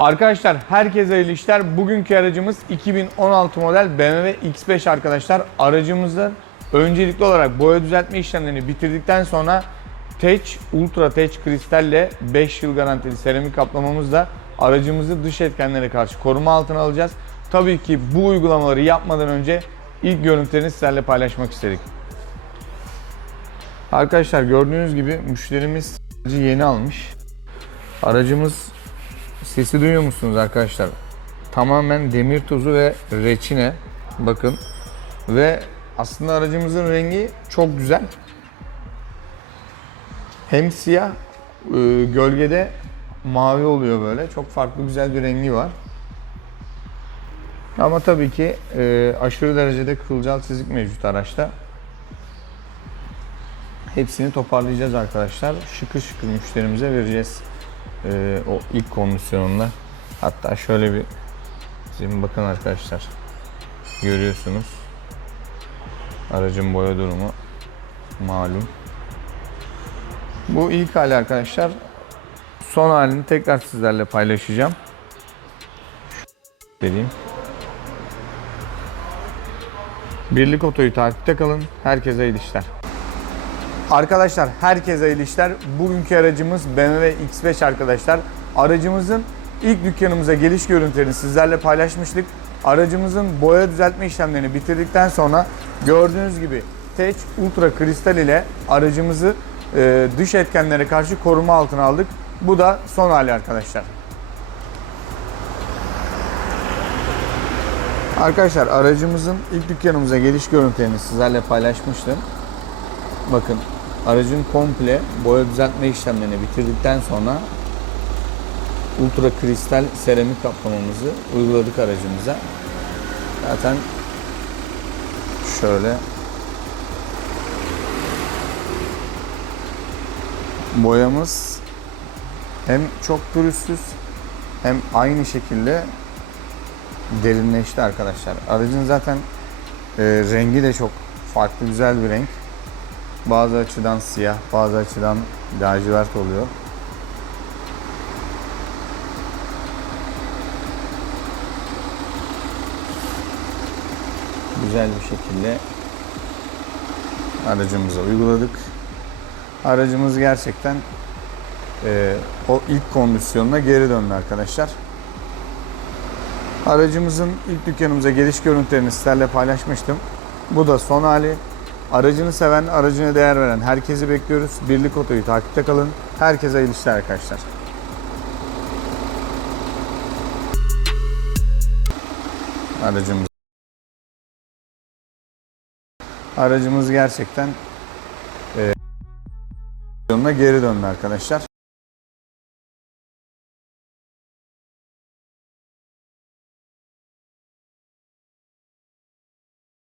Arkadaşlar herkese hayırlı işler. Bugünkü aracımız 2016 model BMW X5 arkadaşlar. Aracımızda öncelikli olarak boya düzeltme işlemlerini bitirdikten sonra Tech Ultra Tech kristalle 5 yıl garantili seramik kaplamamızla aracımızı dış etkenlere karşı koruma altına alacağız. Tabii ki bu uygulamaları yapmadan önce ilk görüntülerini sizlerle paylaşmak istedik. Arkadaşlar gördüğünüz gibi müşterimiz yeni almış. Aracımız Sesi duyuyor musunuz arkadaşlar? Tamamen demir tozu ve reçine. Bakın. Ve aslında aracımızın rengi çok güzel. Hem siyah, e, gölgede mavi oluyor böyle. Çok farklı güzel bir rengi var. Ama tabii ki e, aşırı derecede kılcal çizik mevcut araçta. Hepsini toparlayacağız arkadaşlar. Şıkır şıkır müşterimize vereceğiz e, o ilk kondisyonunda. Hatta şöyle bir şimdi bakın arkadaşlar. Görüyorsunuz. Aracın boya durumu malum. Bu ilk hali arkadaşlar. Son halini tekrar sizlerle paylaşacağım. Dediğim. Birlik Oto'yu takipte kalın. Herkese iyi işler. Arkadaşlar herkese hayırlı işler. Bugünkü aracımız BMW X5 arkadaşlar. Aracımızın ilk dükkanımıza geliş görüntülerini sizlerle paylaşmıştık. Aracımızın boya düzeltme işlemlerini bitirdikten sonra gördüğünüz gibi Tech Ultra Kristal ile aracımızı e, dış etkenlere karşı koruma altına aldık. Bu da son hali arkadaşlar. Arkadaşlar aracımızın ilk dükkanımıza geliş görüntülerini sizlerle paylaşmıştım. Bakın aracın komple boya düzeltme işlemlerini bitirdikten sonra ultra kristal seramik kaplamamızı uyguladık aracımıza. Zaten şöyle boyamız hem çok pürüzsüz hem aynı şekilde derinleşti arkadaşlar. Aracın zaten e, rengi de çok farklı güzel bir renk. Bazı açıdan siyah, bazı açıdan lacivert oluyor. Güzel bir şekilde aracımıza uyguladık. Aracımız gerçekten e, o ilk kondisyonuna geri döndü arkadaşlar. Aracımızın ilk dükkanımıza geliş görüntülerini sizlerle paylaşmıştım. Bu da son hali. Aracını seven, aracına değer veren herkesi bekliyoruz. Birlik Oto'yu takipte kalın. Herkese hayırlı işler arkadaşlar. Aracımız Aracımız gerçekten e, yoluna geri döndü arkadaşlar.